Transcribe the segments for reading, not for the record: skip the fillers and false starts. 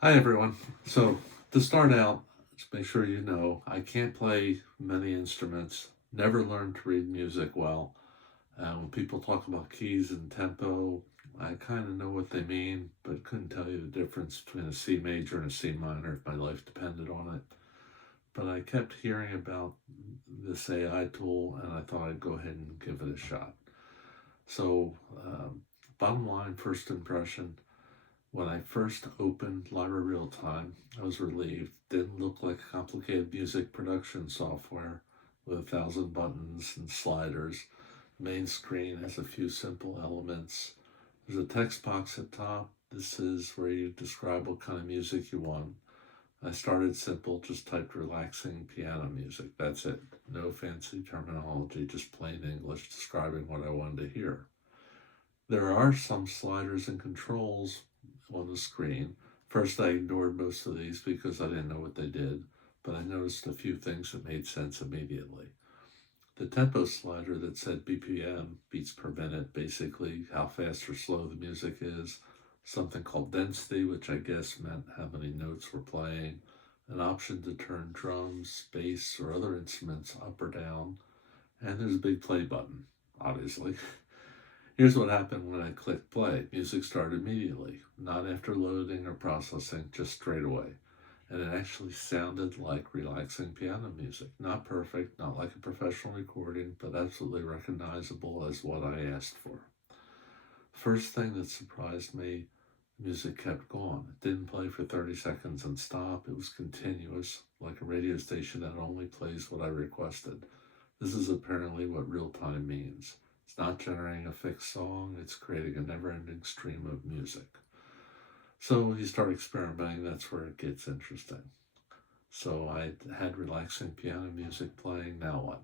Hi, everyone. So, to start out, just make sure you know I can't play many instruments, never learned to read music well. When people talk about keys and tempo, I kind of know what they mean, but couldn't tell you the difference between a C major and a C minor if my life depended on it. But I kept hearing about this AI tool, and I thought I'd go ahead and give it a shot. So, bottom line, first impression, when I first opened Lyria Real Time, I was relieved. Didn't look like complicated music production software with 1,000 buttons and sliders. Main screen has a few simple elements. There's a text box at top. This is where you describe what kind of music you want. I started simple, just typed relaxing piano music. That's it. No fancy terminology, just plain English describing what I wanted to hear. There are some sliders and controls on the screen. First, I ignored most of these because I didn't know what they did, but I noticed a few things that made sense immediately. The tempo slider that said BPM, beats per minute, basically how fast or slow the music is. Something called density, which I guess meant how many notes we're playing. An option to turn drums, bass, or other instruments up or down. And there's a big play button, obviously. Here's what happened when I clicked play. Music started immediately, not after loading or processing, just straight away. And it actually sounded like relaxing piano music. Not perfect, not like a professional recording, but absolutely recognizable as what I asked for. First thing that surprised me, music kept going. It didn't play for 30 seconds and stop. It was continuous, like a radio station that only plays what I requested. This is apparently what real time means. It's not generating a fixed song, it's creating a never ending stream of music. So you start experimenting, that's where it gets interesting. So I had relaxing piano music playing, now what?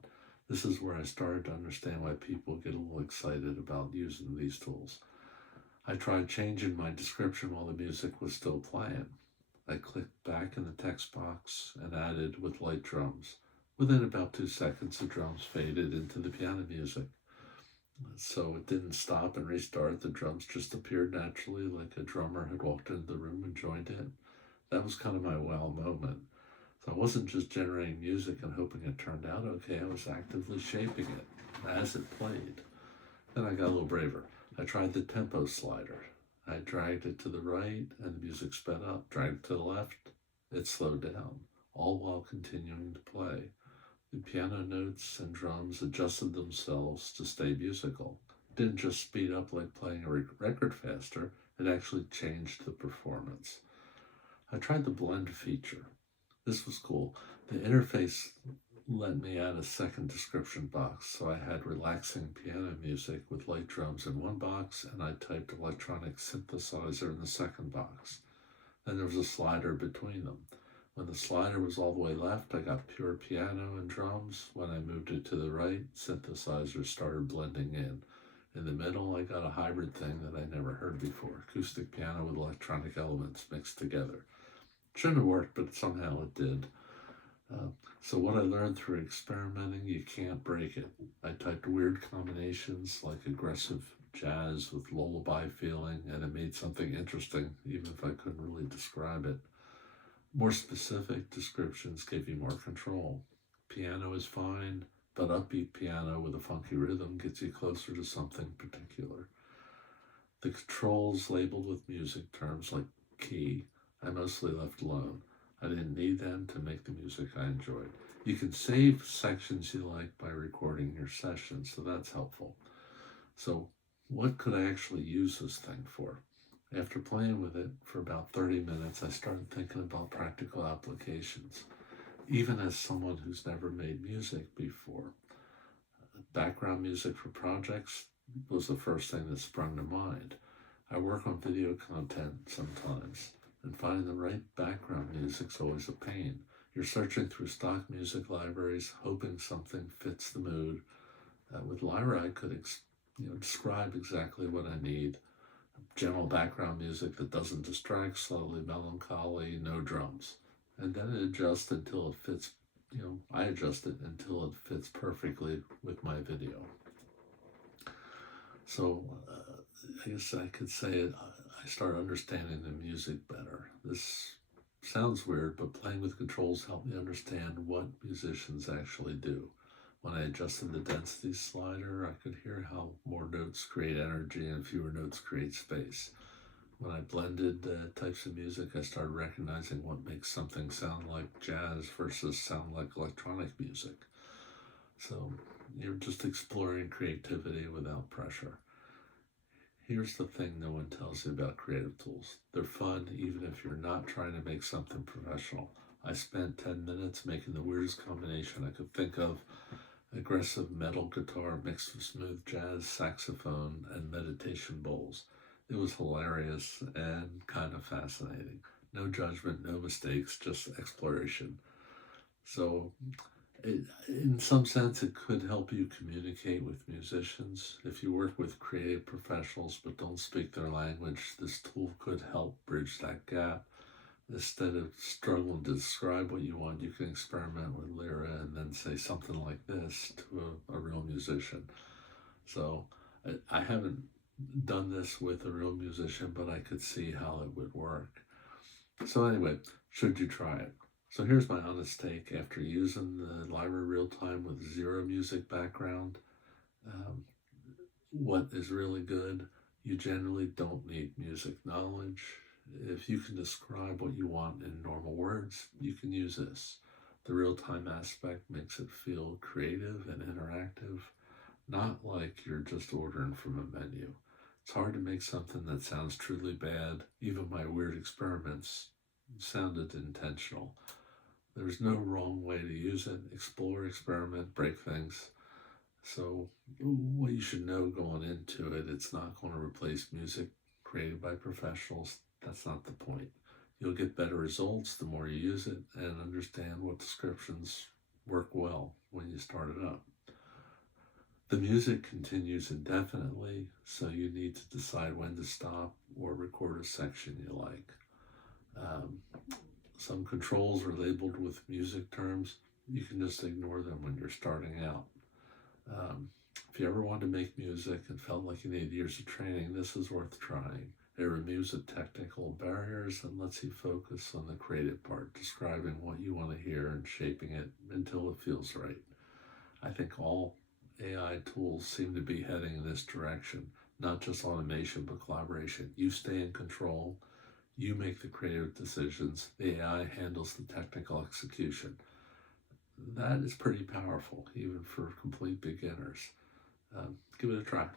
This is where I started to understand why people get a little excited about using these tools. I tried changing my description while the music was still playing. I clicked back in the text box and added with light drums. Within about 2 seconds, the drums faded into the piano music. So it didn't stop and restart. The drums just appeared naturally, like a drummer had walked into the room and joined in. That was kind of my wow moment. So I wasn't just generating music and hoping it turned out okay, I was actively shaping it as it played. Then I got a little braver. I tried the tempo slider. I dragged it to the right and the music sped up. Dragged it to the left, it slowed down, all while continuing to play. The piano notes and drums adjusted themselves to stay musical. It didn't just speed up like playing a record faster, it actually changed the performance. I tried the blend feature. This was cool. The interface let me add a second description box, so I had relaxing piano music with light drums in one box, and I typed electronic synthesizer in the second box. Then there was a slider between them. When the slider was all the way left, I got pure piano and drums. When I moved it to the right, synthesizers started blending in. In the middle, I got a hybrid thing that I never heard before, acoustic piano with electronic elements mixed together. Shouldn't have worked, but somehow it did. Uh, so what I learned through experimenting, you can't break it. I typed weird combinations like aggressive jazz with lullaby feeling, and it made something interesting, even if I couldn't really describe it. More specific descriptions give you more control. Piano is fine, but upbeat piano with a funky rhythm gets you closer to something particular. The controls labeled with music terms like key, I mostly left alone. I didn't need them to make the music I enjoyed. You can save sections you like by recording your session, so that's helpful. So, what could I actually use this thing for? After playing with it for about 30 minutes, I started thinking about practical applications. Even as someone who's never made music before, background music for projects was the first thing that sprung to mind. I work on video content sometimes, and finding the right background music's always a pain. You're searching through stock music libraries, hoping something fits the mood. With Lyra, I could describe exactly what I need. General background music that doesn't distract, slowly melancholy, no drums. And then it adjusts until it fits, I adjust it until it fits perfectly with my video. So I guess I could say I start understanding the music better. This sounds weird, but playing with controls helped me understand what musicians actually do. When I adjusted the density slider, I could hear how more notes create energy and fewer notes create space. When I blended types of music, I started recognizing what makes something sound like jazz versus sound like electronic music. So you're just exploring creativity without pressure. Here's the thing no one tells you about creative tools. They're fun even if you're not trying to make something professional. I spent 10 minutes making the weirdest combination I could think of: aggressive metal guitar mixed with smooth jazz saxophone and meditation bowls. It was hilarious and kind of fascinating. No judgment, no mistakes, just exploration. So in some sense, it could help you communicate with musicians. If you work with creative professionals but don't speak their language, this tool could help bridge that gap. Instead of struggling to describe what you want, you can experiment with Lyra and then say something like this to a real musician. So I haven't done this with a real musician, but I could see how it would work. So anyway, should you try it? So here's my honest take. After using the Lyria Real Time with zero music background, um, what is really good, you generally don't need music knowledge. If you can describe what you want in normal words, you can use this. The real-time aspect makes it feel creative and interactive, not like you're just ordering from a menu. It's hard to make something that sounds truly bad. Even my weird experiments sounded intentional. There's no wrong way to use it. Explore, experiment, break things. So what you should know going into it, it's not going to replace music created by professionals. That's not the point. You'll get better results the more you use it and understand what descriptions work well when you start it up. The music continues indefinitely, so you need to decide when to stop or record a section you like. Um, some controls are labeled with music terms. You can just ignore them when you're starting out. If you ever wanted to make music and felt like you needed years of training, this is worth trying. It removes the technical barriers and lets you focus on the creative part, describing what you want to hear and shaping it until it feels right. I think all AI tools seem to be heading in this direction, not just automation, but collaboration. You stay in control, you make the creative decisions, the AI handles the technical execution. That is pretty powerful, even for complete beginners. Give it a try.